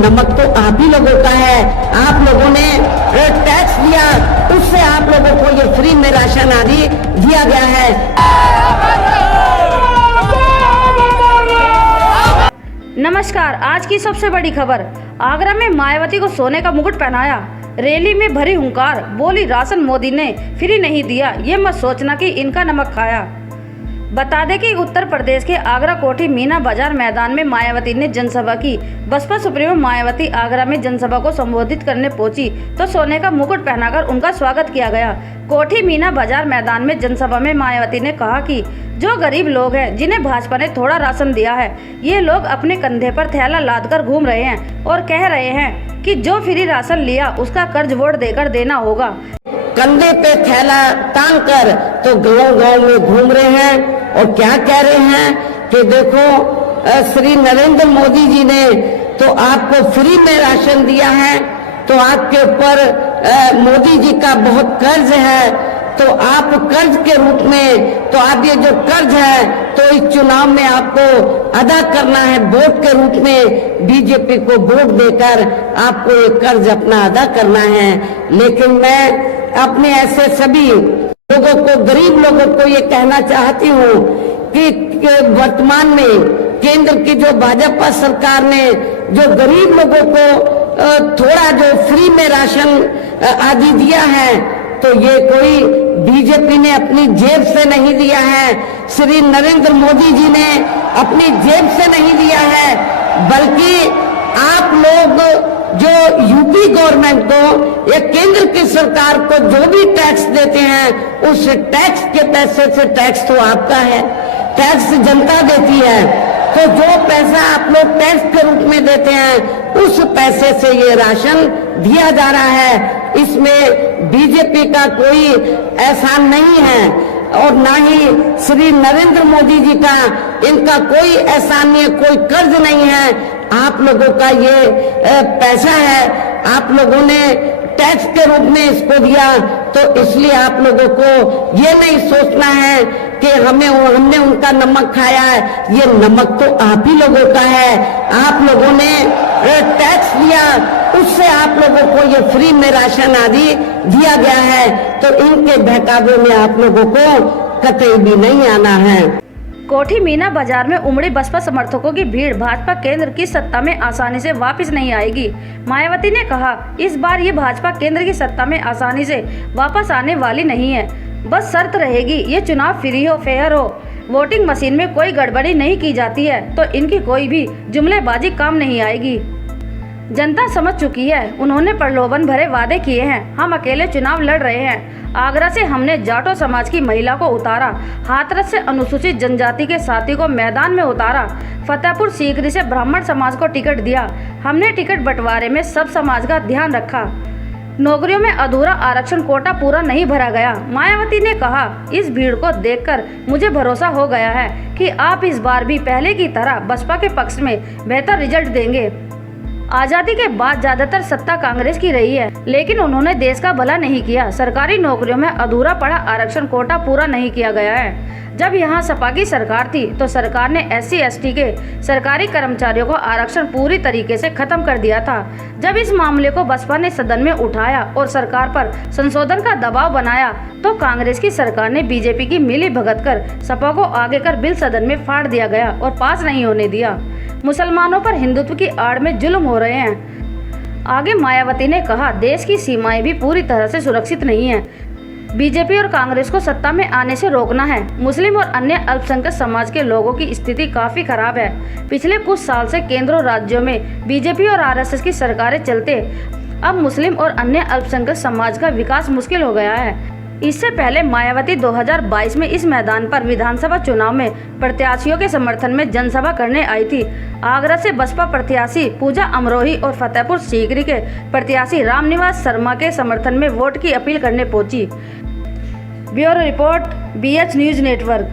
नमक तो आप ही लोगों का है। आप लोगों ने टैक्स दिया, उससे आप लोगों को ये फ्री में राशन आदि दिया गया है। नमस्कार, आज की सबसे बड़ी खबर। आगरा में मायावती को सोने का मुकुट पहनाया, रैली में भरी हुंकार, बोली राशन मोदी ने फ्री नहीं दिया, ये मत सोचना कि इनका नमक खाया। बता दें कि उत्तर प्रदेश के आगरा कोठी मीना बाजार मैदान में मायावती ने जनसभा की। बसपा सुप्रीमो मायावती आगरा में जनसभा को संबोधित करने पहुंची तो सोने का मुकुट पहनाकर उनका स्वागत किया गया। कोठी मीना बाजार मैदान में जनसभा में मायावती ने कहा कि जो गरीब लोग हैं जिन्हें भाजपा ने थोड़ा राशन दिया है, ये लोग अपने कंधे पर थैला लादकर घूम रहे हैं और कह रहे हैं कि जो फ्री राशन लिया उसका कर्ज वोट देकर देना होगा। कंधे पे थैला टांग कर तो गाँव-गाँव में घूम रहे हैं और क्या कह रहे हैं कि देखो श्री नरेंद्र मोदी जी ने तो आपको फ्री में राशन दिया है, तो आपके ऊपर मोदी जी का बहुत कर्ज है, तो आप कर्ज के रूप में तो आप ये जो कर्ज है तो इस चुनाव में आपको अदा करना है, वोट के रूप में बीजेपी को वोट देकर आपको ये कर्ज अपना अदा करना है। लेकिन मैं अपने ऐसे सभी लोगों को, गरीब लोगों को ये कहना चाहती हूँ कि वर्तमान में केंद्र की जो भाजपा सरकार ने जो गरीब लोगों को थोड़ा जो फ्री में राशन आदि दिया है, तो ये कोई बीजेपी ने अपनी जेब से नहीं दिया है, श्री नरेंद्र मोदी जी ने अपनी जेब से नहीं दिया है, बल्कि आप लोग जो यूपी गवर्नमेंट को या केंद्र की सरकार को जो भी टैक्स देते हैं, उस टैक्स के पैसे से, टैक्स तो आपका है, टैक्स जनता देती है, तो जो पैसा आप लोग टैक्स के रूप में देते हैं उस पैसे से ये राशन दिया जा रहा है। इसमें बीजेपी का कोई एहसान नहीं है और ना ही श्री नरेंद्र मोदी जी का, इनका कोई एहसान नहीं है, कोई कर्ज नहीं है। आप लोगों का ये पैसा है, आप लोगों ने टैक्स के रूप में इसको दिया, तो इसलिए आप लोगों को ये नहीं सोचना है कि हमने उनका नमक खाया है। ये नमक तो आप ही लोगों का है। आप लोगों ने टैक्स दिया, उससे आप लोगों को ये फ्री में राशन आदि दिया गया है, तो इनके बहकावे में आप लोगों को कतई भी नहीं आना है। कोठी मीना बाजार में उमड़ी बसपा समर्थकों की भीड़ भाजपा केंद्र की सत्ता में आसानी से वापस नहीं आएगी। मायावती ने कहा, इस बार ये भाजपा केंद्र की सत्ता में आसानी से वापस आने वाली नहीं है। बस शर्त रहेगी ये चुनाव फ्री हो, फेयर हो, वोटिंग मशीन में कोई गड़बड़ी नहीं की जाती है, तो इनकी कोई भी जुमलेबाजी काम नहीं आएगी। जनता समझ चुकी है, उन्होंने प्रलोभन भरे वादे किए हैं। हम अकेले चुनाव लड़ रहे हैं। आगरा से हमने जाटो समाज की महिला को उतारा, हाथरस से अनुसूचित जनजाति के साथी को मैदान में उतारा, फतेहपुर सीकरी से ब्राह्मण समाज को टिकट दिया। हमने टिकट बंटवारे में सब समाज का ध्यान रखा। नौकरियों में अधूरा आरक्षण कोटा पूरा नहीं भरा गया। मायावती ने कहा, इस भीड़ को देखकर मुझे भरोसा हो गया है कि आप इस बार भी पहले की तरह बसपा के पक्ष में बेहतर रिजल्ट देंगे। आजादी के बाद ज्यादातर सत्ता कांग्रेस की रही है, लेकिन उन्होंने देश का भला नहीं किया। सरकारी नौकरियों में अधूरा पड़ा आरक्षण कोटा पूरा नहीं किया गया है। जब यहाँ सपा की सरकार थी तो सरकार ने SC/ST के सरकारी कर्मचारियों को आरक्षण पूरी तरीके से खत्म कर दिया था। जब इस मामले को बसपा ने सदन में उठाया और सरकार पर संशोधन का दबाव बनाया, तो कांग्रेस की सरकार ने बीजेपी की मिली भगत कर सपा को आगे कर बिल सदन में फाड़ दिया गया और पास नहीं होने दिया। मुसलमानों पर हिंदुत्व की आड़ में जुल्म हो रहे हैं। आगे मायावती ने कहा, देश की सीमाएं भी पूरी तरह से सुरक्षित नहीं है। बीजेपी और कांग्रेस को सत्ता में आने से रोकना है। मुस्लिम और अन्य अल्पसंख्यक समाज के लोगों की स्थिति काफी खराब है। पिछले कुछ साल से केंद्र और राज्यों में बीजेपी और RSS की सरकारें चलते अब मुस्लिम और अन्य अल्पसंख्यक समाज का विकास मुश्किल हो गया है। इससे पहले मायावती 2022 में इस मैदान पर विधानसभा चुनाव में प्रत्याशियों के समर्थन में जनसभा करने आई थी। आगरा से बसपा प्रत्याशी पूजा अमरोही और फतेहपुर सीकरी के प्रत्याशी रामनिवास शर्मा के समर्थन में वोट की अपील करने पहुंची। Bureau report, BH news network.